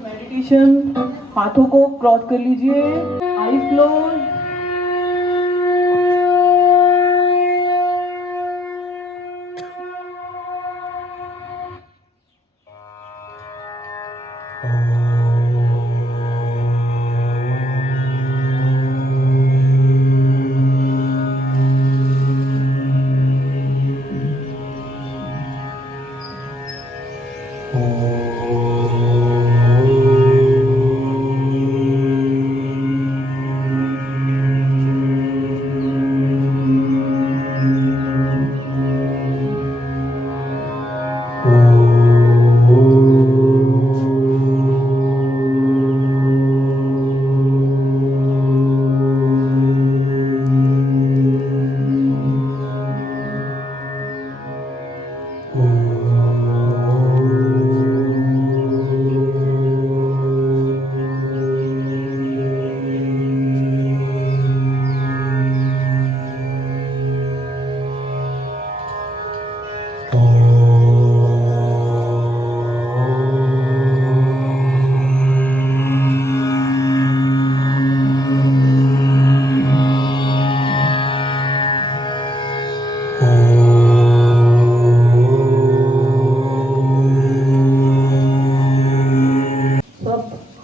Meditation, हाथों को cross कर लीजिए, आईज क्लोज।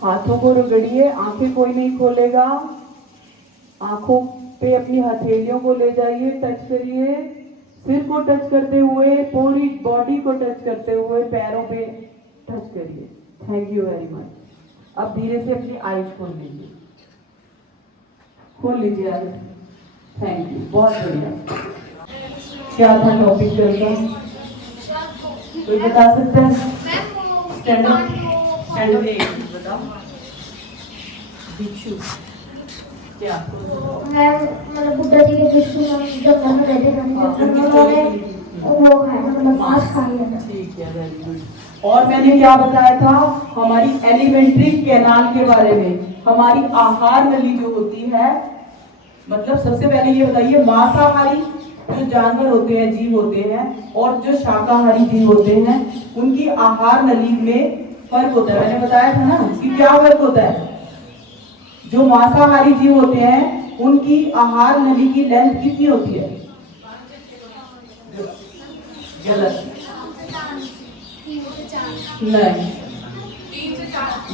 हाथों को रगड़िए, आंखें कोई नहीं खोलेगा। आंखों पे अपनी हथेलियों को ले जाइए, टच करिए, सिर को टच करते हुए, पूरी बॉडी को टच करते हुए पैरों पे टच करिए। Thank you very much. अब धीरे से अपनी आईज खोल लीजिए, खोल लीजिए आईज। थैंक यू, बहुत बढ़िया। क्या था टॉपिक चलता, कोई बता सकता है? स्टैंडर्ड बताओ। भिक्षु क्या? मैं बुद्धा जी के भिक्षु जंगल में रहते थे, वो खाया मतलब मांस खा लिया। ठीक है, वेरी गुड। और मैंने क्या बताया था? हमारी एलिमेंट्री कैनाल के बारे में। हमारी आहार नली जो होती है, मतलब सबसे पहले ये बताइए, मांसाहारी जो जानवर होते हैं, जीव होते हैं, और जो शाकाहारी जीव होते हैं, उनकी आहार नली में फर्क होता है। मैंने बताया था ना कि क्या फर्क होता है। जो मांसाहारी जीव होते हैं उनकी आहार नली की लेंथ कितनी होती है? गलत, नहीं,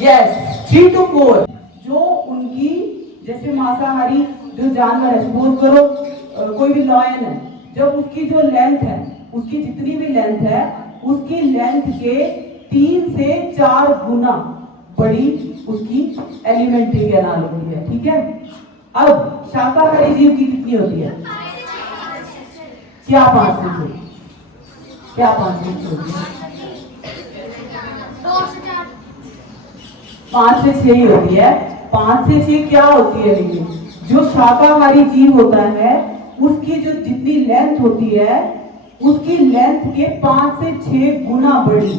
यस, 3 to 4। जो उनकी, जैसे मांसाहारी जो जानवर है, सपोज करो कोई भी लॉयन है, जब उसकी जो लेंथ है, उसकी जितनी भी लेंथ है, उसकी लेंथ के 3 से 4 गुना बड़ी उसकी एलिमेंट्री कैनाल होती है। ठीक है। अब शाकाहारी जीव की कितनी होती है? क्या 5 से 6? क्या 5 से 6 होती है? 5 से 6 ही होती है। 5 से 6 क्या होती है? लेकिन जो शाकाहारी जीव होता है उसकी जो जितनी लेंथ होती है, उसकी लेंथ के 5 से 6 गुना बड़ी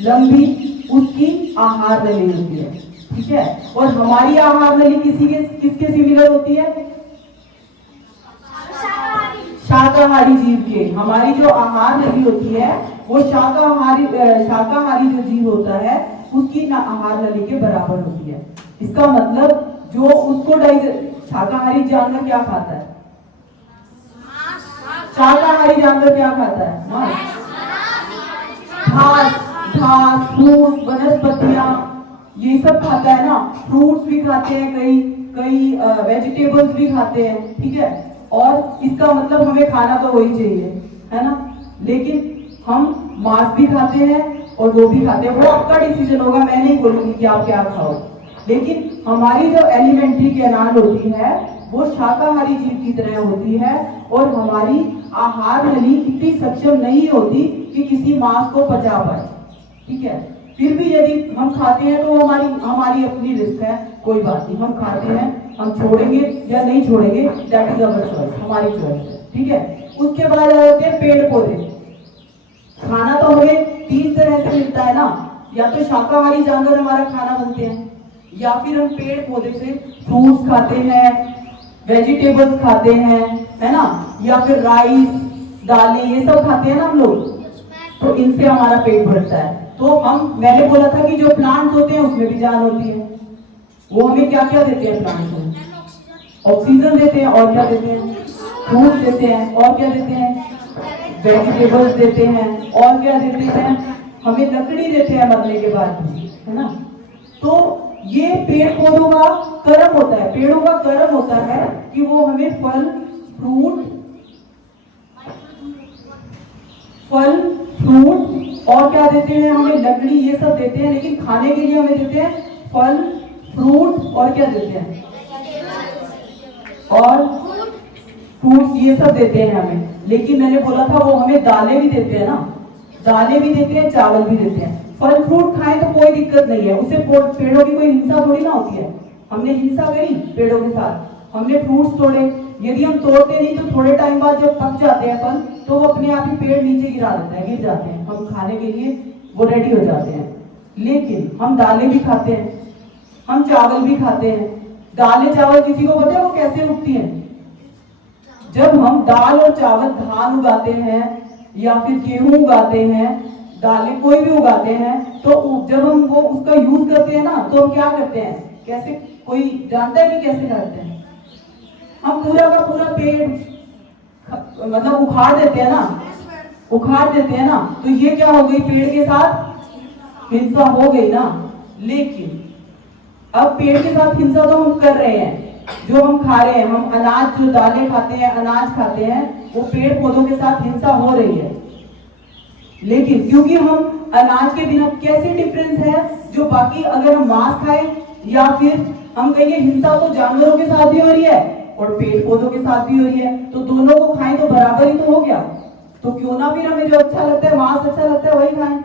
लंबी उसकी आहार नली होती है। ठीक है। और हमारी आहार नली किसके सिमिलर होती है? शाकाहारी जीव के। हमारी जो आहार नली होती है वो शाकाहारी जो जीव होता है उसकी आहार नली के बराबर होती है। इसका मतलब जो उसको शाकाहारी जानवर क्या खाता है? शाकाहारी जानवर क्या खाता है? घास, फूल, वनस्पतियां, ये सब खाता है ना। फ्रूट्स भी खाते हैं, कई वेजिटेबल्स भी खाते हैं। ठीक है। और इसका मतलब हमें खाना तो वही चाहिए, है ना। लेकिन हम मांस भी खाते हैं और वो भी खाते हैं। वो आपका डिसीजन होगा, मैं नहीं बोलूंगी कि आप क्या खाओ। लेकिन हमारी जो एलिमेंट्री कैनाल होती है वो शाकाहारी जीव की तरह होती है, और हमारी आहार नली इतनी सक्षम नहीं होती कि किसी मांस को पचा पाए। ठीक है। फिर भी यदि हम खाते हैं तो हमारी अपनी रिस्क है, कोई बात नहीं, हम खाते हैं। हम छोड़ेंगे या नहीं छोड़ेंगे, दैट इज अवर चॉइस, हमारी चॉइस है। ठीक है। उसके बाद आ जाते हैं पेड़ पौधे। खाना तो हमें 3 तरह से मिलता है ना, या तो शाकाहारी जानवर हमारा खाना बनते हैं, या फिर हम पेड़ पौधे से फ्रूट्स खाते हैं, वेजिटेबल्स खाते हैं, है ना, या फिर राइस, दालें, ये सब खाते हैं ना हम लोग, तो इनसे हमारा पेट भरता है। तो मैंने बोला था कि जो प्लांट्स होते हैं उसमें भी जान होती है। वो हमें क्या क्या देते हैं प्लांट्स में? ऑक्सीजन देते हैं, और क्या देते हैं? फ्रूट देते हैं, और क्या देते हैं? वेजिटेबल्स देते हैं, और क्या देते हैं? हमें लकड़ी देते हैं मरने के बाद भी, है ना। तो ये पेड़ पौधों का कर्म होता है, पेड़ों का कर्म होता है कि वो हमें फल फ्रूट और क्या देते हैं? हमें लकड़ी, ये सब देते हैं। लेकिन खाने के लिए हमें देते हैं फल फ्रूट, और क्या देते हैं? और फ्रूट्स, ये सब देते हैं हमें। लेकिन मैंने बोला था वो हमें दालें भी देते हैं ना, दालें भी देते हैं, चावल भी देते हैं। फल फ्रूट खाएं तो कोई दिक्कत नहीं है, उससे पेड़ों की कोई हिंसा थोड़ी ना होती है। हमने हिंसा करी पेड़ों के साथ, हमने फ्रूट्स तोड़े, यदि हम तोड़ते नहीं तो थोड़े टाइम बाद जब पक जाते हैं फल, तो वो अपने आप ही पेड़ नीचे गिरा देता है, गिर जाते हैं, हम खाने के लिए वो रेडी हो जाते हैं। लेकिन हम दालें भी खाते हैं, हम चावल भी खाते हैं। दालें चावल किसी को पता है वो कैसे उगती हैं? जब हम दाल और चावल, धान उगाते हैं या फिर गेहूं उगाते हैं, दालें कोई भी उगाते हैं, तो जब हम वो उसका यूज करते हैं ना, तो हम क्या करते हैं? कैसे, कोई जानता है कि कैसे करते हैं? हम पूरा का पूरा पेड़ मतलब उखाड़ देते हैं ना, उखाड़ देते हैं ना। तो ये क्या हो गई? पेड़ के साथ हिंसा हो गई ना। लेकिन अब पेड़ के साथ हिंसा तो हम कर रहे हैं, जो हम खा रहे हैं, हम अनाज, जो दालें खाते हैं, अनाज खाते हैं, वो पेड़ पौधों के साथ हिंसा हो रही है। लेकिन क्योंकि हम अनाज के बिना, कैसे डिफरेंस है? जो बाकी अगर हम मांस खाएं या फिर हम कहेंगे हिंसा तो जानवरों के साथ भी हो रही है और पेड़ पौधों के साथ भी हो रही है, तो दोनों को खाएं तो बराबर ही तो हो गया। तो क्यों ना फिर हमें जो अच्छा लगता है, मांस अच्छा लगता है, वही खाएं।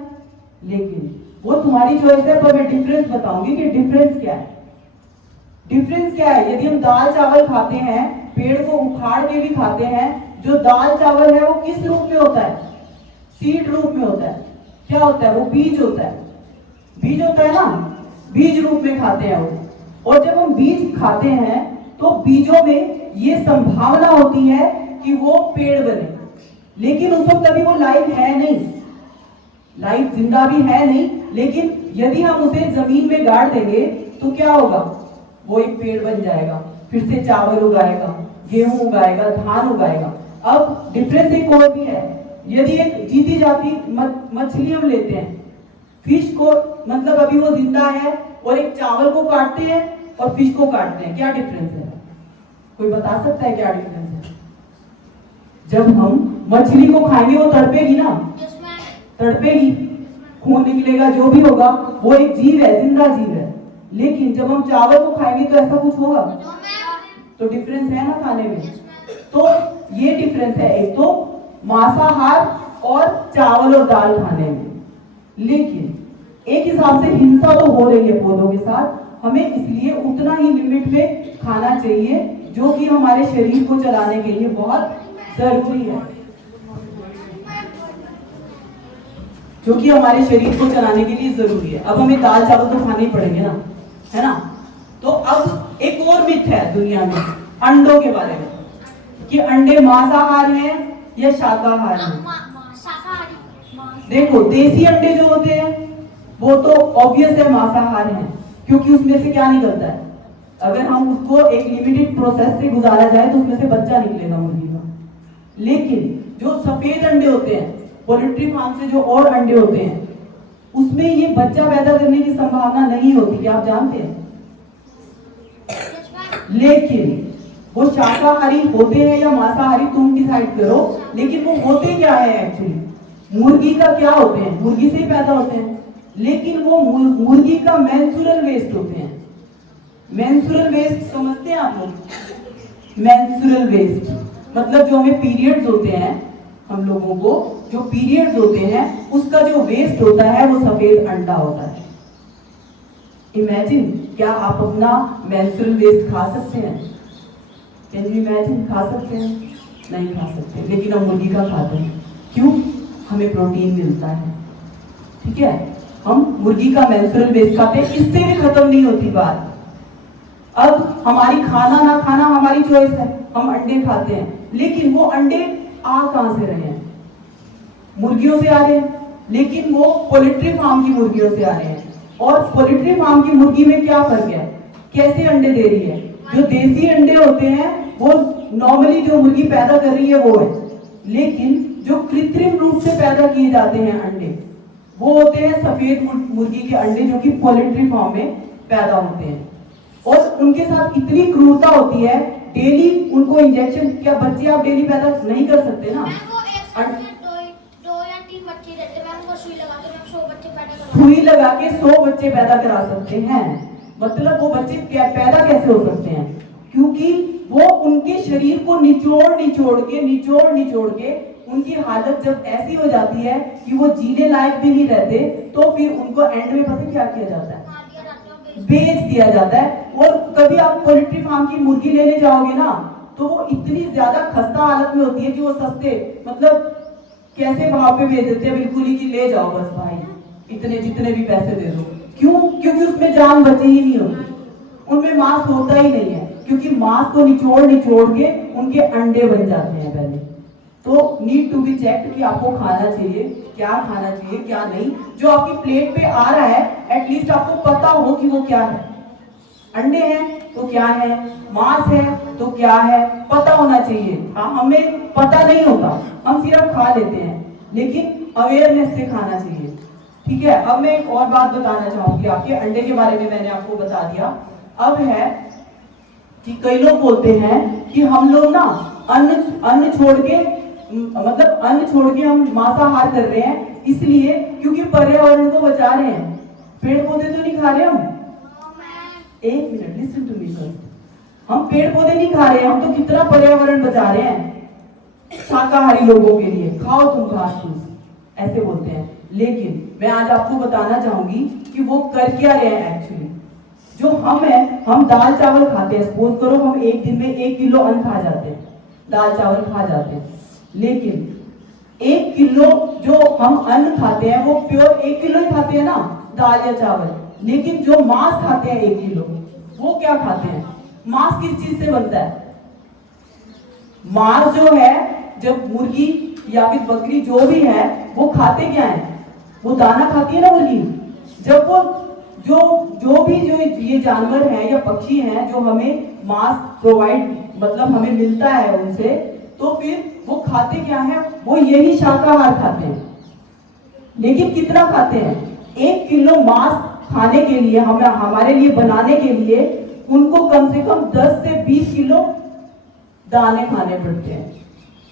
लेकिन वो तुम्हारी चॉइस है, पर मैं डिफरेंस बताऊंगी कि डिफरेंस क्या है। डिफरेंस क्या है? यदि हम दाल चावल खाते हैं, पेड़ को उखाड़ के भी खाते हैं, जो दाल चावल है वो किस रूप में होता है? सीड रूप में होता है। क्या होता है? वो बीज होता है, बीज होता है ना, बीज रूप में खाते हैं वो। और जब हम बीज खाते हैं तो बीजों में ये संभावना होती है कि वो पेड़ बने, लेकिन उस वक्त अभी वो लाइव है नहीं, लाइव जिंदा भी है नहीं। लेकिन यदि हम उसे जमीन में गाड़ देंगे तो क्या होगा? वो एक पेड़ बन जाएगा, फिर से चावल उगाएगा, गेहूं उगाएगा, धान उगाएगा। अब डिफरेंस एक और भी है। यदि एक जीती जाती मछली हम लेते हैं, फिश को, मतलब अभी वो जिंदा है, और एक चावल को काटते हैं और फिश को काटते हैं, क्या डिफरेंस है? कोई बता सकता है क्या डिफरेंस है? जब हम मछली को खाएंगे वो तड़पेगी ना, तड़पेगी, खून निकलेगा, जो भी होगा, वो एक जीव है, जिंदा जीव है। लेकिन जब हम चावल को खाएंगे तो ऐसा कुछ होगा? तो डिफरेंस है ना खाने में। तो ये डिफरेंस है, एक तो मांसाहार और चावल और दाल खाने में। लेकिन एक हिसाब से हिंसा तो हो रही है पौधों के साथ, हमें इसलिए उतना ही लिमिट में खाना चाहिए जो कि हमारे शरीर को चलाने के लिए बहुत जरूरी है, जो कि हमारे शरीर को चलाने के लिए जरूरी है। अब हमें दाल चावल तो खाने ही पड़ेंगे ना, है ना। तो अब एक और मिथ है दुनिया में अंडों के बारे में, कि अंडे मांसाहार हैं या शाकाहार हैं। देखो, देसी अंडे जो होते हैं वो तो ऑब्वियस है मांसाहार हैं, क्योंकि उसमें से क्या निकलता है? अगर हम उसको एक लिमिटेड प्रोसेस से गुजारा जाए तो उसमें से बच्चा निकलेगा मुर्गी का। लेकिन जो सफेद अंडे होते हैं, पोल्ट्री फार्म से जो और अंडे होते हैं, उसमें ये बच्चा पैदा करने की संभावना नहीं होती, क्या आप जानते हैं? लेकिन वो शाकाहारी होते हैं या मांसाहारी, तुम डिसाइड करो। लेकिन वो होते क्या है एक्चुअली? मुर्गी का क्या होते हैं? मुर्गी से ही पैदा होते हैं, लेकिन वो मुर्गी का मेंस्ट्रुअल वेस्ट होते हैं। मेंस्ट्रुअल वेस्ट समझते हैं आप लोग? मेंस्ट्रुअल वेस्ट मतलब जो हमें पीरियड्स होते हैं, हम लोगों को जो पीरियड्स होते हैं, उसका जो वेस्ट होता है वो सफेद अंडा होता है। इमेजिन, क्या आप अपना मेंस्ट्रुअल वेस्ट खा सकते हैं? Can you imagine? खा सकते हैं? नहीं खा सकते। लेकिन हम मुर्गी का खाते हैं, क्यों? हमें प्रोटीन मिलता है। ठीक है। हम मुर्गी का मेंस्ट्रुअल वेस्ट खाते हैं, इससे भी खत्म नहीं होती बात। अब हमारी खाना ना खाना हमारी चॉइस है, हम अंडे खाते हैं, लेकिन वो अंडे आ कहां से रहे हैं? मुर्गियों से आ रहे हैं, लेकिन वो पोल्ट्री फार्म की मुर्गियों से आ रहे हैं। और पोल्ट्री फार्म की मुर्गी में क्या फर्क है, कैसे अंडे दे रही है? जो देसी अंडे होते हैं वो नॉर्मली जो मुर्गी पैदा कर रही है वो है, लेकिन जो कृत्रिम रूप से पैदा किए जाते हैं अंडे वो होते हैं सफेद मुर्गी के अंडे, जो कि पोल्ट्री फार्म में पैदा होते हैं। और उनके साथ इतनी क्रूरता होती है, डेली उनको इंजेक्शन, क्या बच्चे आप डेली पैदा नहीं कर सकते ना? सुई लगा के 100 बच्चे पैदा करा सकते हैं। मतलब वो बच्चे पैदा कैसे हो सकते हैं? क्योंकि वो उनके शरीर को निचोड़ के उनकी हालत जब ऐसी हो जाती है कि वो जीने लायक भी नहीं रहते, तो फिर उनको एंड में पता क्या किया जाता है? बेच दिया जाता है। और कभी आप पोल्ट्री फार्म की मुर्गी लेने जाओगे ना, तो वो इतनी ज्यादा खस्ता हालत में होती है कि वो सस्ते, मतलब कैसे भाव पे बेच देते हैं, बिल्कुल ही कि ले जाओ बस भाई, इतने जितने भी पैसे दे दो। क्यों? क्योंकि उसमें जान बची ही नहीं होती, उनमें मांस होता ही नहीं है, क्योंकि मांस को निचोड़ के उनके अंडे बन जाते हैं पहले। तो नीड टू बी चेक्ड कि आपको खाना चाहिए, क्या खाना चाहिए क्या नहीं। जो आपकी प्लेट पे आ रहा है एटलीस्ट आपको पता हो कि वो क्या है। अंडे हैं तो क्या है, मांस है तो क्या है, पता होना चाहिए। हमें पता नहीं होता, हम सिर्फ खा लेते हैं, लेकिन अवेयरनेस से खाना चाहिए, ठीक है। अब मैं एक और बात बताना चाहूंगी आपके, अंडे के बारे में मैंने आपको बता दिया। अब है कि कई लोग बोलते हैं कि हम लोग ना अन्न छोड़ के, मतलब अन्न छोड़ के हम मांसाहार कर रहे हैं, इसलिए क्योंकि पर्यावरण को बचा रहे हैं। पेड़ पौधे तो नहीं खा रहे हम, एक minute listen to me first. हम पेड़ पौधे नहीं खा रहे हैं, हम तो कितना पर्यावरण बचा रहे हैं शाकाहारी लोगों के लिए, खाओ तुम घास फूस, ऐसे बोलते हैं। लेकिन मैं आज आपको बताना चाहूंगी कि वो कर क्या रहे हैं एक्चुअली। जो हम है, हम दाल चावल खाते हैं, सपोज करो हम एक दिन में 1 किलो अन्न खा जाते हैं, दाल चावल खा जाते हैं, लेकिन 1 किलो जो हम अन्न खाते हैं वो प्योर 1 किलो ही खाते हैं ना, दाल या चावल। लेकिन जो मांस खाते हैं 1 किलो, वो क्या खाते हैं? मांस किस चीज से बनता है? मांस जो है, जब मुर्गी या फिर बकरी जो भी है वो खाते क्या है? वो दाना खाती है ना मुर्गी। जब वो जो भी ये जानवर हैं या पक्षी हैं जो हमें मांस प्रोवाइड, मतलब हमें मिलता है उनसे, तो फिर वो खाते क्या है? वो यही शाकाहार खाते हैं। लेकिन कितना खाते हैं? 1 किलो मांस खाने के लिए, हमारे लिए बनाने के लिए उनको कम से कम 10 से 20 किलो दाने खाने पड़ते हैं।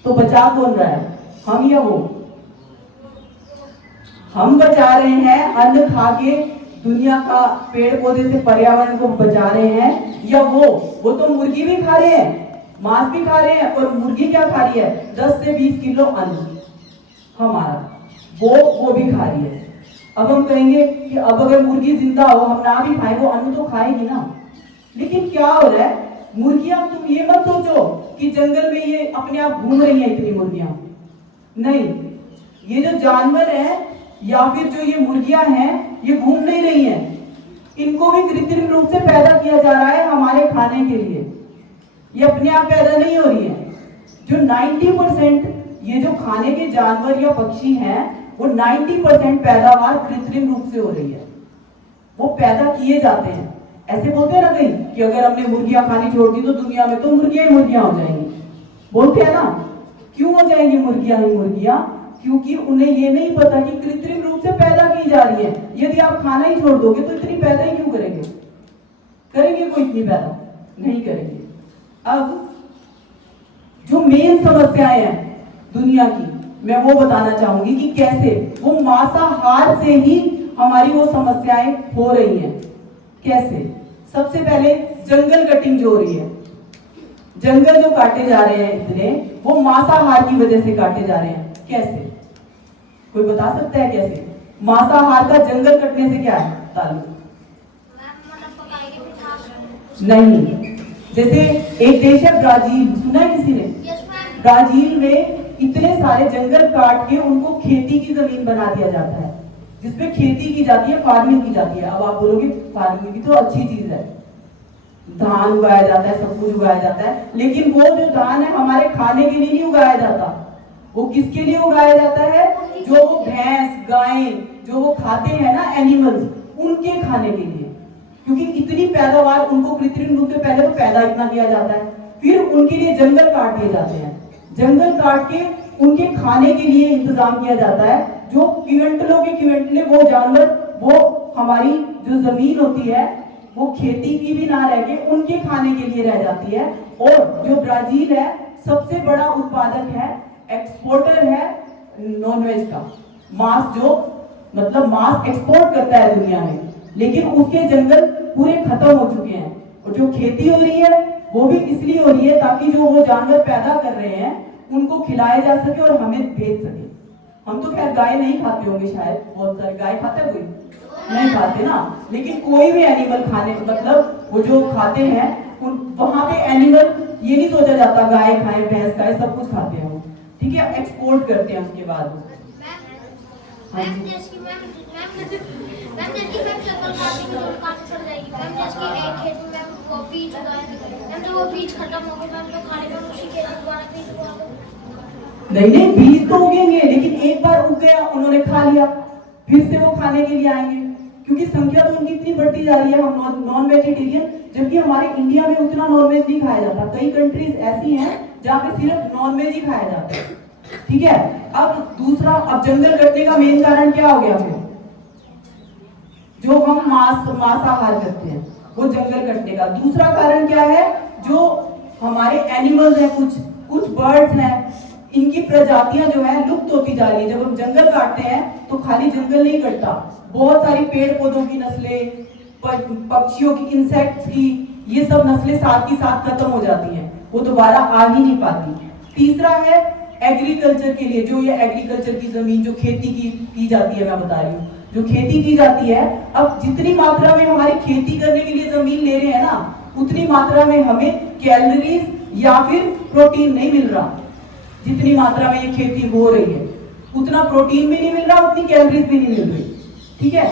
तो बचा कौन रहा है, हम या वो? हम बचा रहे हैं अन्न खा के, दुनिया का पेड़ पौधे से पर्यावरण को बचा रहे हैं, या वो तो मुर्गी भी खा रहे हैं, मांस भी खा रहे हैं, और मुर्गी क्या खा रही है? 10 से 20 किलो अन्न हमारा, वो भी खा रही है। अब हम कहेंगे कि अब अगर मुर्गी जिंदा हो, हम ना भी खाएं, वो अन्न तो खाएगी ना। लेकिन क्या हो रहा है, मुर्गियां, तुम ये मत सोचो कि जंगल में ये अपने आप घूम रही हैं इतनी मुर्गियां, नहीं, ये जो जानवर है या फिर जो ये मुर्गियां हैं, ये घूम नहीं रही हैं, इनको भी कृत्रिम रूप से पैदा किया जा रहा है हमारे खाने के लिए, ये अपने आप पैदा नहीं हो रही है। जो 90% ये जो खाने के जानवर या पक्षी हैं, वो 90% पैदावार कृत्रिम रूप से हो रही है, वो पैदा किए जाते हैं। ऐसे बोलते हैं ना कहीं कि अगर हमने मुर्गियां खानी छोड़ दी तो दुनिया में तो मुर्गियां ही मुर्गियां हो जाएंगी, बोलते हैं ना। क्यों हो जाएंगी मुर्गियां ही मुर्गियां? क्योंकि उन्हें ये नहीं पता कि कृत्रिम रूप से पैदा की जा रही है। यदि आप खाना ही छोड़ दोगे तो इतनी पैदा ही क्यों करेंगे? करेंगे कोई इतनी पैदा? नहीं करेंगे। अब जो मेन समस्याएं हैं दुनिया की, मैं वो बताना चाहूंगी कि कैसे वो मांसाहार से ही हमारी वो समस्याएं हो रही हैं। कैसे? सबसे पहले जंगल कटिंग जो हो रही है, जंगल जो काटे जा रहे हैं इतने, वो मांसाहार की वजह से काटे जा रहे हैं। कैसे? कोई बता सकता है कैसे? मांसाहार का जंगल कटने से क्या है ताल्लुक? नहीं। जैसे एक देश है ब्राजील, सुना है किसी ने? ब्राजील में इतने सारे जंगल काट के उनको खेती की जमीन बना दिया जाता है। जिसमें खेती की जाती है, फार्मिंग की जाती है। अब आप बोलोगे फार्मिंग भी तो अच्छी चीज है, धान उगाया जाता है, सब कुछ उगाया जाता है, लेकिन वो जो धान है हमारे खाने के लिए नहीं उगाया जाता। वो किसके लिए उगाया जाता है? जो वो भैंस गाय जो वो खाते हैं ना एनिमल्स, उनके खाने के लिए। क्योंकि इतनी पैदावार उनको कृत्रिम रूप से पहले तो पैदा इतना किया जाता है, फिर उनके लिए जंगल काट दिए जाते हैं, जंगल काट के उनके खाने के लिए इंतजाम किया जाता है। जो क्विंटलों के क्विंटले वो जानवर, वो हमारी जो जमीन होती है वो खेती की भी ना रह के उनके खाने के लिए रह जाती है। और जो ब्राजील है सबसे बड़ा उत्पादक है, एक्सपोर्टर है नॉनवेज का, मांस, जो मतलब मांस एक्सपोर्ट करता है दुनिया में, लेकिन उसके जंगल पूरे खत्म हो चुके हैं। और जो खेती हो रही है वो भी इसलिए हो रही है ताकि जो वो जानवर पैदा कर रहे हैं उनको खिलाया जा सके और हमें बेच सके। हम तो खैर गाय नहीं खाते होंगे, शायद बहुत सारे गाय खाता है, कोई नहीं खाते ना, लेकिन कोई भी एनिमल खाने, मतलब वो जो खाते हैं वहां पे एनिमल ये नहीं सोचा जाता गाय खाए भैंस खाए, सब कुछ खाते हैं वो, ठीक है, एक्सपोर्ट करते हैं उसके बाद। नहीं, बीज तो उगेंगे, लेकिन एक बार उग गया उन्होंने खा लिया, फिर से वो खाने के लिए आएंगे, क्योंकि संख्या तो उनकी इतनी बढ़ती जा रही है। हम नॉन वेजिटेरियन, जबकि हमारे इंडिया में उतना नॉन वेज नहीं खाया जाता। कई कंट्रीज ऐसी हैं जहाँ पे सिर्फ नॉन वेज ही खाया जाता है, ठीक है। अब दूसरा, अब जंगल कटने का मेन कारण क्या हो गया? फिर जो हम मांसाहार करते हैं वो जंगल कटने का। दूसरा कारण क्या है? जो हमारे एनिमल्स हैं, कुछ बर्ड्स हैं, इनकी प्रजातियां जो है लुप्त होती जा रही है। जब हम जंगल काटते हैं तो खाली जंगल नहीं कटता, बहुत सारी पेड़ पौधों की नस्लें, पक्षियों की, इंसेक्ट्स की, ये सब नस्लें साथ ही साथ खत्म हो जाती हैं, वो दोबारा आ ही नहीं पाती। तीसरा है एग्रीकल्चर के लिए, जो ये एग्रीकल्चर की जमीन जो खेती की जाती है, मैं बता रही हूँ, जो खेती की जाती है, अब जितनी मात्रा में हमारी खेती करने के लिए जमीन ले रहे हैं ना, उतनी मात्रा में हमें कैलोरीज या फिर प्रोटीन नहीं मिल रहा। जितनी मात्रा में ये खेती हो रही है उतना प्रोटीन भी नहीं मिल रहा, उतनी कैलोरीज भी नहीं मिल रही, ठीक है।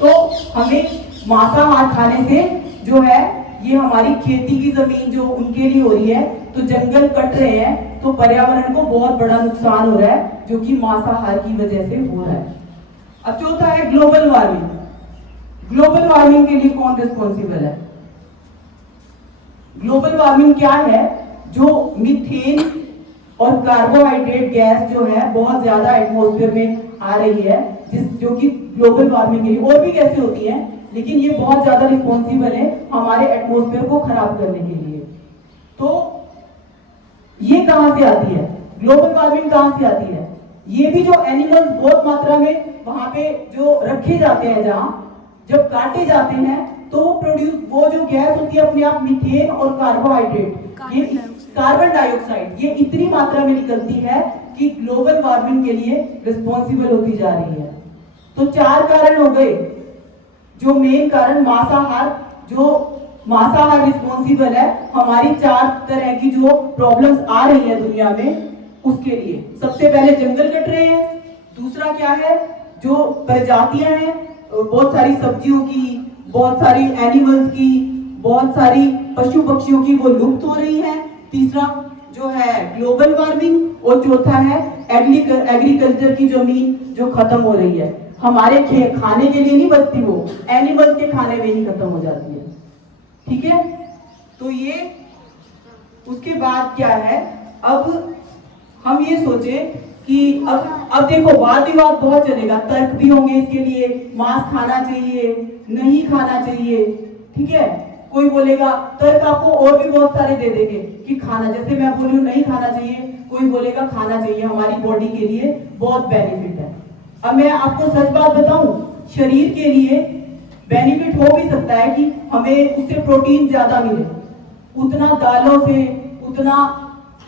तो हमें मांसाहार खाने से जो है, ये हमारी खेती की जमीन जो उनके लिए हो रही है, तो जंगल कट रहे हैं, तो पर्यावरण को बहुत बड़ा नुकसान हो रहा है, जो कि मांसाहार की वजह से हो रहा है। अब चौथा है ग्लोबल वार्मिंग। ग्लोबल वार्मिंग के लिए कौन रिस्पॉन्सिबल है? ग्लोबल वार्मिंग क्या है? जो मीथेन और कार्बोहाइड्रेट गैस जो है बहुत ज्यादा एटमॉस्फेयर में आ रही है, जो कि ग्लोबल वार्मिंग के लिए, और भी कैसे होती है, लेकिन ये बहुत ज्यादा रिस्पॉन्सिबल है हमारे एटमॉस्फेयर को खराब करने के लिए। तो ये कहां से आती है? ग्लोबल वार्मिंग कहां से आती है? ये भी जो एनिमल्स बहुत मात्रा में वहां पे जो रखे जाते हैं, जहां जब काटे जाते हैं, तो वो जो गैस होती है अपने आप, मीथेन और कार्बोहाइड्रेट, ये कार्बन डाइऑक्साइड, ये इतनी मात्रा में निकलती है कि ग्लोबल वार्मिंग के लिए रिस्पॉन्सिबल होती जा रही है। तो 4 कारण हो गए। जो मेन कारण जो मांसाहार रिस्पॉन्सिबल है हमारी 4 तरह की जो प्रॉब्लम्स आ रही है दुनिया में, उसके लिए। सबसे पहले जंगल कट रहे हैं। दूसरा क्या है? जो प्रजातियां हैं बहुत सारी सब्जियों की, बहुत सारी एनिमल्स की, बहुत सारी पशु पक्षियों की, वो लुप्त हो रही हैं। तीसरा जो है ग्लोबल वार्मिंग, और चौथा है एग्रीकल्चर की जमीन जो खत्म हो रही है। हमारे खाने के लिए नहीं बचती, वो एनिमल्स के खाने में ही खत्म हो जाती है, ठीक है। तो ये उसके बाद क्या है? अब हम ये सोचे कि अब देखो वाद विवाद बहुत चलेगा, तर्क भी होंगे इसके लिए, मांस खाना चाहिए नहीं खाना चाहिए, ठीक है। कोई बोलेगा, तर्क आपको और भी बहुत सारे दे देंगे कि खाना, जैसे मैं बोलूं नहीं खाना चाहिए, कोई बोलेगा खाना चाहिए, हमारी बॉडी के लिए बहुत बेनिफिट है। अब मैं आपको सच बात बताऊं, शरीर के लिए बेनिफिट हो भी सकता है कि हमें उससे प्रोटीन ज्यादा मिले, उतना दालों से, उतना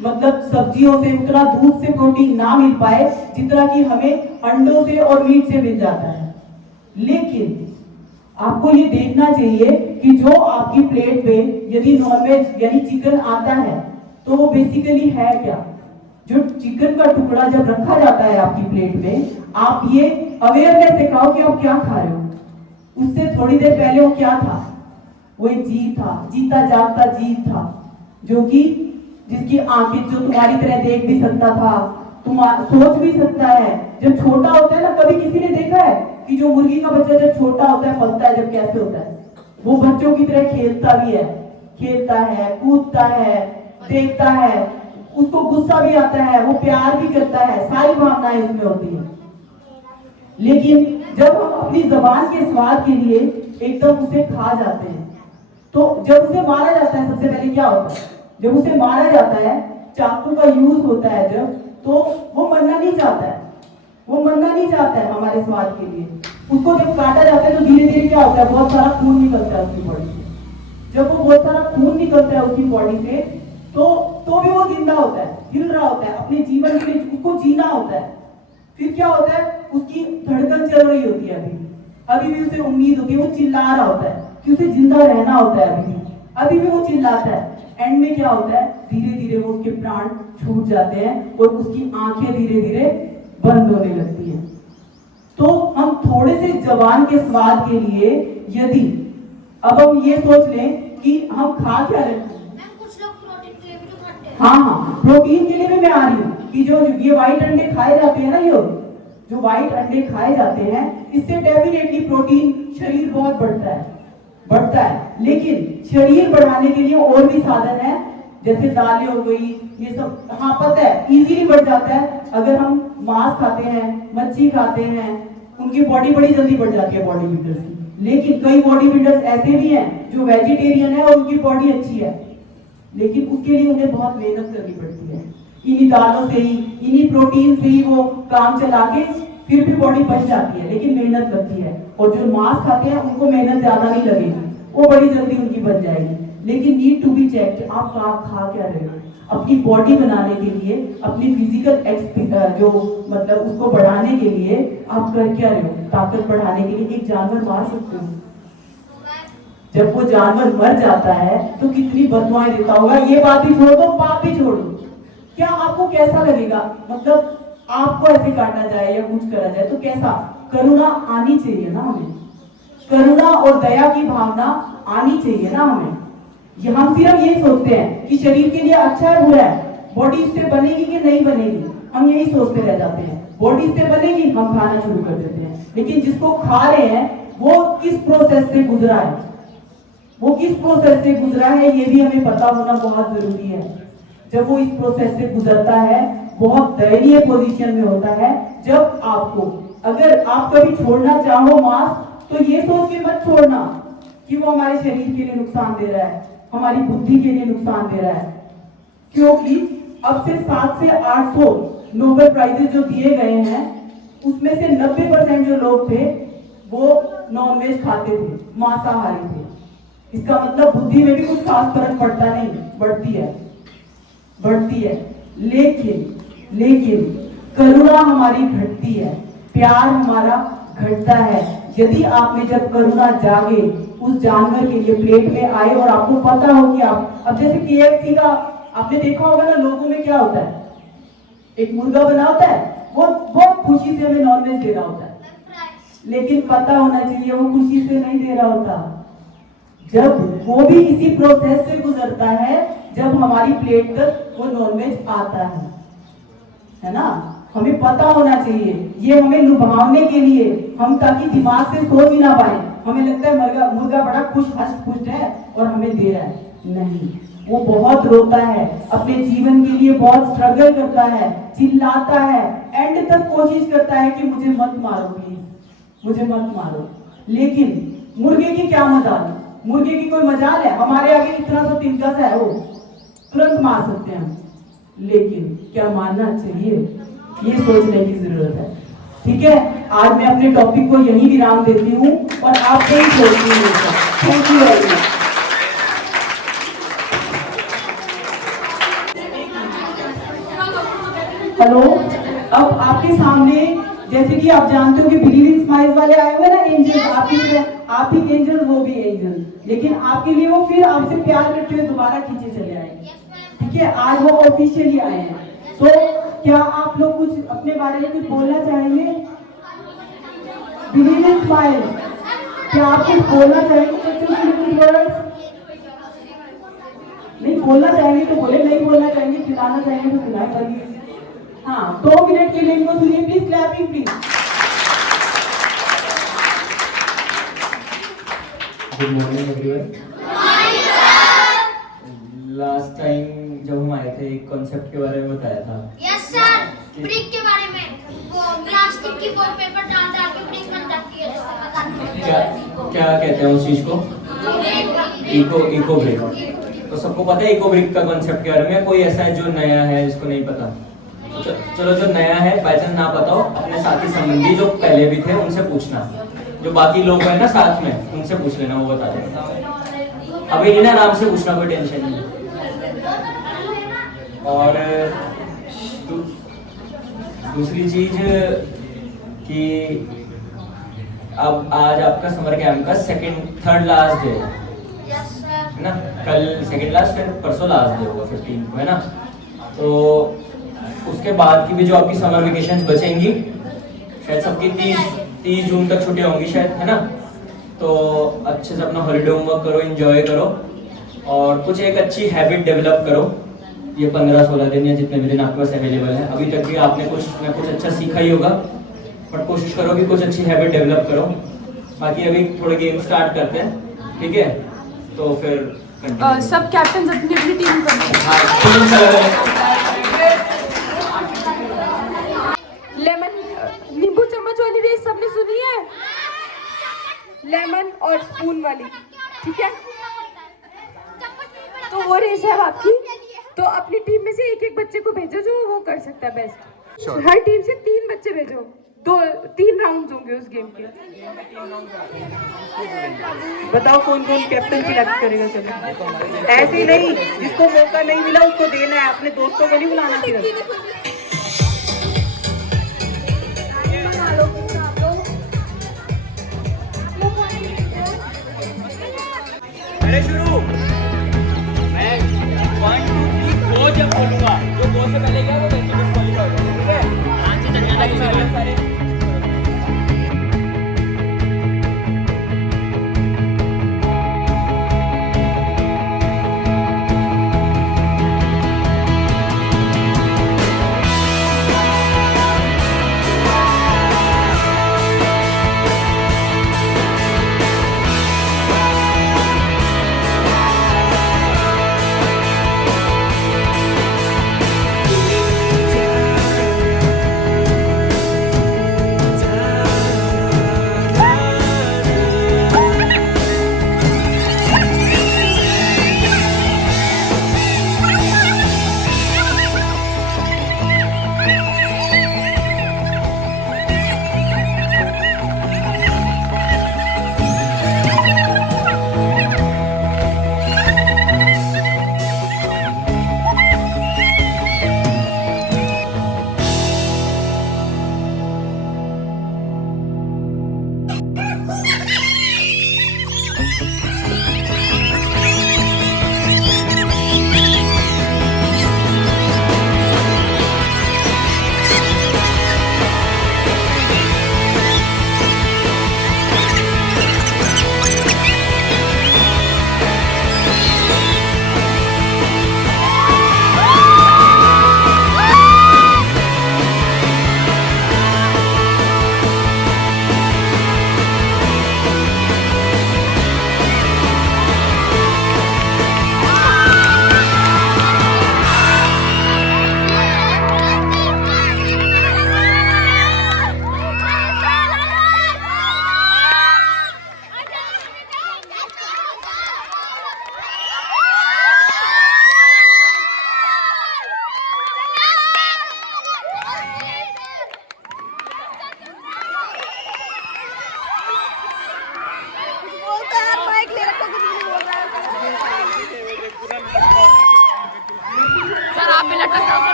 मतलब सब्जियों से, उतना दूध से प्रोटीन ना मिल पाए जितना कि हमें अंडों से और मीट से मिल जाता है। लेकिन आपको ये देखना चाहिए कि जो आपकी प्लेट पे यदि नॉनवेज यानी चिकन आता है, तो वो बेसिकली है क्या? जो चिकन का टुकड़ा जब रखा जाता है आपकी प्लेट में, आप ये अवेयरनेस दिखाओ कि आप क्या खा रहे हो। उससे थोड़ी देर पहले वो क्या था, वो एक जीव था, जीता जागता जीव था, जो कि जिसकी आंखें, जो तुम्हारी तरह देख भी सकता था, तुम सोच भी सकता है। जब छोटा होता है ना, कभी किसी ने देखा है कि जो मुर्गी का बच्चा जब छोटा होता है, पलता है, जब कैसे होता है, वो बच्चों की तरह खेलता भी है, खेलता है, कूदता है, देखता है, उसको गुस्सा भी आता है, वो प्यार भी करता है, सारी भावनाएं उसमें होती है। लेकिन जब हम अपनी जबान के स्वाद के लिए एकदम उसे खा जाते हैं, तो जब उसे मारा जाता है, सबसे पहले क्या होता है, जब उसे मारा जाता है, चाकू का यूज होता है जब, तो वो मरना नहीं चाहता है, वो मरना नहीं चाहता है हमारे स्वाद के लिए। उसको जब काटा जाता है तो धीरे धीरे क्या होता है, बहुत सारा खून निकलता है उसकी बॉडी से। जब वो बहुत सारा खून निकलता है उसकी बॉडी से, तो भी वो जिंदा होता है, हिल रहा होता है, अपने जीवन के लिए उसको जीना होता है। फिर क्या होता है, उसकी धड़कन चल रही होती है, अभी भी उसे उम्मीद होती है, वो चिल्ला रहा होता है कि उसे जिंदा रहना होता है, अभी भी वो चिल्लाता है। एंड में क्या होता है, धीरे धीरे वो उसके प्राण छूट जाते हैं और उसकी आंखें धीरे धीरे बंद होने लगती हैं। तो हम थोड़े से जबान के स्वाद के लिए, यदि अब हम ये सोच लें कि हम खा क्या रहे हैं, कुछ लोग प्रोटीन के लिए भी तो खाते हैं। हाँ, प्रोटीन के लिए भी मैं आ रही हूँ कि जो ये व्हाइट अंडे खाए जाते हैं ना, ये जो व्हाइट अंडे खाए जाते हैं, इससे डेफिनेटली प्रोटीन शरीर बहुत बढ़ता है। लेकिन शरीर बढ़ाने के लिए और भी साधन है, जैसे दालें हो गई, ये सब, हाँ पता है, इजीली बढ़ जाता है। अगर हम मांस खाते हैं, मच्छी खाते हैं, उनकी बॉडी बड़ी जल्दी बढ़ जाती है बॉडी बिल्डर्स की। लेकिन कई बॉडी बिल्डर्स ऐसे भी हैं जो वेजिटेरियन है और उनकी बॉडी अच्छी है, लेकिन उसके लिए उन्हें बहुत मेहनत करनी पड़ती है। इन्हीं दालों से ही, इन्हीं प्रोटीन से ही वो काम चला के फिर भी बॉडी बच जाती है, लेकिन मेहनत लगती है। और जो मांस खाते हैं उनको मेहनत ज्यादा नहीं लगेगी, वो बड़ी जल्दी उनकी बन जाएगी। लेकिन नीड टू बी चेक, आप खा क्या रहे हो। अपनी बॉडी बनाने के लिए, अपनी फिजिकल जो मतलब उसको बढ़ाने के लिए आप कर क्या रहे हो। ताकत बढ़ाने के लिए एक जानवर मार सकते हो, जब वो जानवर मर जाता है तो कितनी बददुआएं देता होगा। ये बात भी छोड़ दो, पाप भी छोड़ दो, क्या आपको कैसा लगेगा, मतलब आपको ऐसे काटा जाए या कुछ करा जाए तो कैसा, करुणा आनी चाहिए ना हमें, करुणा और दया की भावना आनी चाहिए ना हमें। हम सिर्फ ये सोचते हैं कि शरीर के लिए अच्छा है बुरा है, बॉडी इससे बनेगी कि नहीं बनेगी, हम यही सोचते रह जाते हैं। बॉडी इससे बनेगी, हम खाना शुरू कर देते हैं। लेकिन जिसको खा रहे हैं वो किस प्रोसेस से गुजरा है, वो किस प्रोसेस से गुजरा है, ये भी हमें पता होना बहुत जरूरी है। जब वो इस प्रोसेस से गुजरता है, बहुत दयनीय पोजीशन में होता है। जब आपको, अगर आप कभी छोड़ना चाहो मांस, तो ये सोच के मत छोड़ना कि वो हमारे शरीर के लिए नुकसान दे रहा है, हमारी बुद्धि के लिए नुकसान दे रहा है। क्योंकि अब से 700 से 800 नोबेल प्राइजेस जो दिए गए हैं, उसमें से 90% जो लोग थे वो नॉनवेज खाते थे, मांसाहारी थे। इसका मतलब बुद्धि में भी कुछ खास फर्क पड़ता नहीं, बढ़ती है। लेकिन करुणा हमारी घटती है, प्यार हमारा घटता है। यदि आप में जब करुणा जागे, उस जानवर के लिए प्लेट में आए और आपको पता हो कि आप, अब जैसे KFC का आपने देखा होगा ना, लोगों में क्या होता है, एक मुर्गा बना होता है, वो बहुत खुशी से हमें नॉनवेज दे रहा होता है, लेकिन पता होना चाहिए वो खुशी से नहीं दे रहा होता। जब वो भी इसी प्रोसेस से गुजरता है, जब हमारी प्लेट तक वो नॉनवेज आता है ना। हमें पता होना चाहिए, ये हमें लुभावने के लिए, हम ताकि दिमाग से सोच ही ना पाए। हमें लगता है मुर्गा बड़ा खुश है और हमें दे रहा है, नहीं, वो बहुत रोता है, अपने जीवन के लिए बहुत स्ट्रगल करता है, चिल्लाता है, एंड तक कोशिश करता है कि मुझे मत मारो प्लीज, मुझे मत मारो। लेकिन मुर्गे की क्या मजाल, मुर्गे की कोई मजाल है, हमारे आगे इतना सा तिनका सा है, वो तुरंत मार सकते हैं हम। लेकिन क्या मानना चाहिए, ये सोचने की जरूरत है। ठीक है, आज मैं अपने टॉपिक को यही विराम देती हूँ और आपसे ही छोड़ती हूँ। Thank you very much. Hello, अब आपके सामने, जैसे कि आप जानते हो कि बिलीव इन स्माइल्स वाले आए हुए ना, एंजल, आपकी तरह, आप ही एंजल, वो भी एंजल, लेकिन आपके लिए वो फिर आपसे प्यार करते हुए दोबारा खींचे चले आएंगे। ठीक है, आज वो ऑफिशियली आए हैं। तो क्या आप लोग कुछ अपने बारे में कुछ बोलना चाहेंगे? Believe in smile. क्या आप कुछ बोलना चाहेंगे? कुछ वर्ड्स नहीं बोलना चाहेंगे तो बोले, नहीं बोलना चाहेंगे, खिलाना चाहेंगे तो खिलाए करिए। हाँ, 2 मिनट के लिए इनको सुनिए please, clapping please. Good morning everyone. Last time जब हम आए थे एक कॉन्सेप्ट के बारे में बताया था। यस सर, ब्रिक के बारे में। वो प्लास्टिक की वॉलपेपर डाल डाल के ब्रिक बन जाती है, जैसे पता नहीं क्या क्या कहते हैं उस चीज को? Eco brick. तो सबको पता है इको ब्रिक का कॉन्सेप्ट के बारे में? कोई ऐसा है जो नया है जिसको नहीं पता? चलो जो नया है, बाय चांस ना पता हो, अपने साथी संबंधी जो पहले भी थे उनसे पूछना। जो बाकी लोग हैं ना साथ में, उनसे पूछ लेना, वो बता देंगे। अभी नहीं ना, आराम से पूछना, कोई टेंशन नहीं। और दूसरी चीज कि अब आज आपका समर कैंप का थर्ड लास्ट डे है ना? कल सेकंड लास्ट, फिर परसों लास्ट डे होगा 15 को, है ना? तो उसके बाद की भी जो आपकी समर वेकेशन बचेंगी, शायद सबकी 30 जून तक छुट्टियां होंगी शायद, है ना? तो अच्छे से अपना हॉलीडे होमवर्क करो, एंजॉय करो और कुछ एक अच्छी हैबिट डेवलप करो। ये 15-16 दिन या जितने भी दिन आपके पास अवेलेबल है, अभी तक भी आपने कुछ ना कुछ अच्छा सीखा ही होगा, बट कोशिश करो कि कुछ अच्छी हैबिट डेवलप करो। बाकी अभी थोड़े गेम स्टार्ट करते हैं, ठीक है? तो फिर सब कैप्टन अपनी अपनी टीम को लेमन नींबू चम्मच वाली रेस सबने सुनी है? लेमन और स्पून वाली, ठीक है? तो वो रेस है आपकी। तो अपनी टीम में से एक बच्चे को भेजो जो वो कर सकता है बेस्ट। हर टीम से 3 बच्चे भेजो, 3 राउंड्स होंगे उस गेम के। बताओ कौन कौन कैप्टन सिलेक्ट करेगा? चलो ऐसे ही नहीं, जिसको मौका नहीं मिला उसको देना है, अपने दोस्तों को नहीं बुलाना सिर्फ। अरे शुरू, मैं 1 2 3 गो जब बोलूंगा, जो गो से पहले गया वो वैसे क्वालीफाई हो जाएगा, ठीक है? आराम से चल जाना सारे।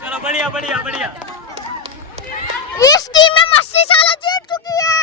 चलो बढ़िया बढ़िया बढ़िया। इस टीम में मस्ती साला जीत चुकी है।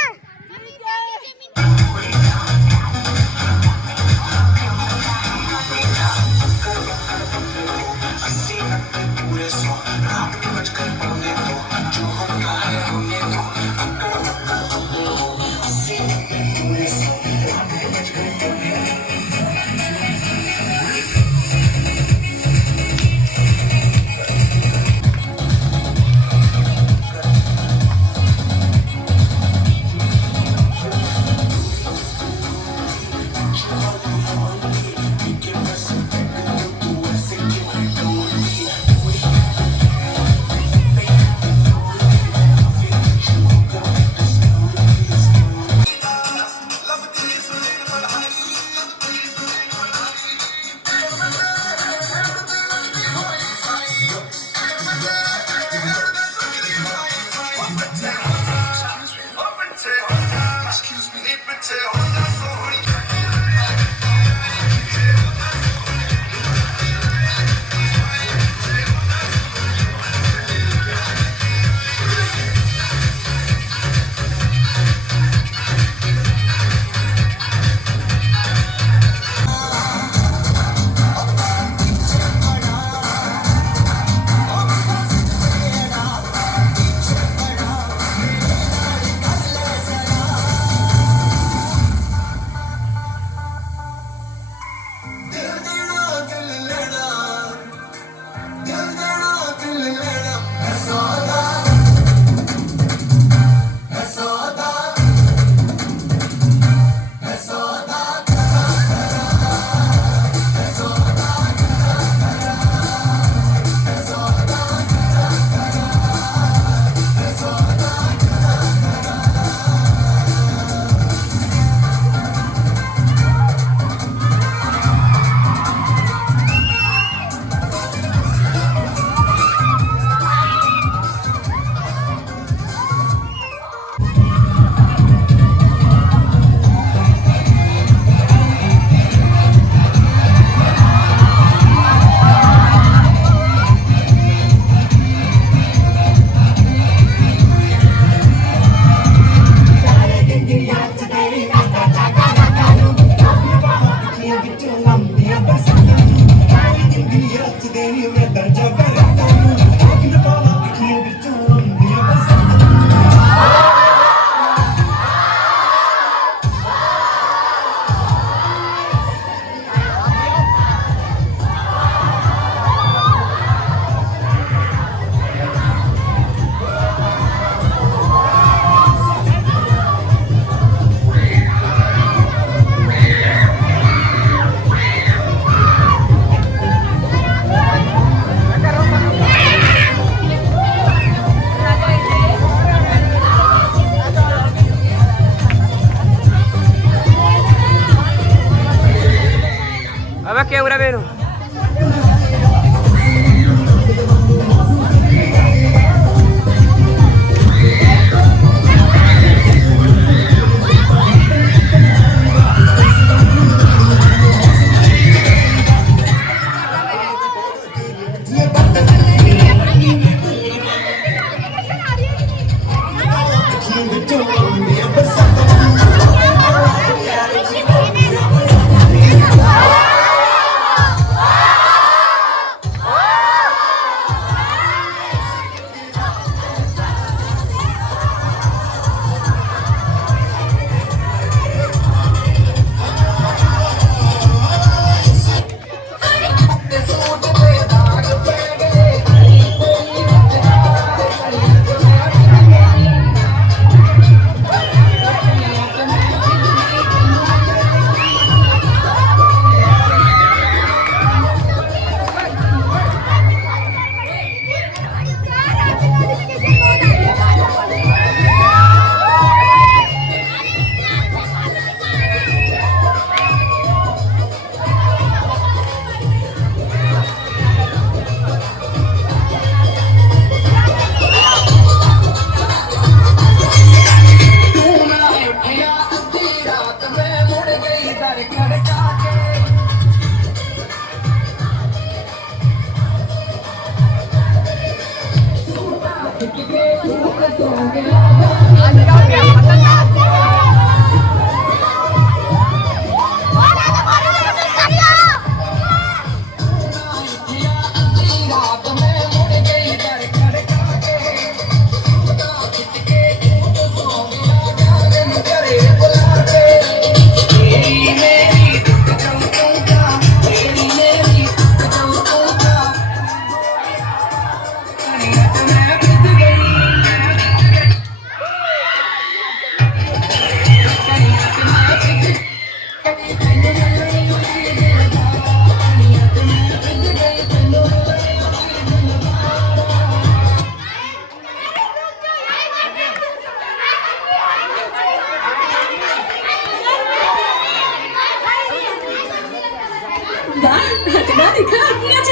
अब कैमरा मैन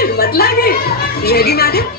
हिम्मत लागे रेडी मैडम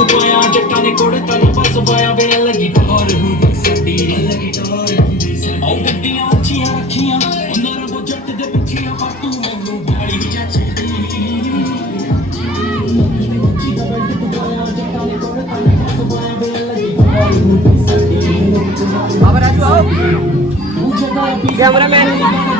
ਤੂੰ ਪਾਇਆ ਜੱਟਾਂ ਨੇ ਕੋੜੇ ਤਨ ਬਸ ਪਾਇਆ ਵੇ ਲੱਗੀ ਟੋਰ ਹੁੰਦੀ ਸਾਡੀ ਲੱਗੀ ਟੋਰ ਹੁੰਦੀ ਸਾਡੀ ਆਉ ਗੱਡੀਆਂ ਉੱਚੀਆਂ ਰੱਖੀਆਂ ਉਹਨਾਂ ਰੱਬ ਜੱਟ ਦੇ ਪਿੱਛੀਆਂ ਪਰ ਤੂੰ ਮੈਨੂੰ ਬਾਲੀ ਜੱਚਦੀ कैमरा मैन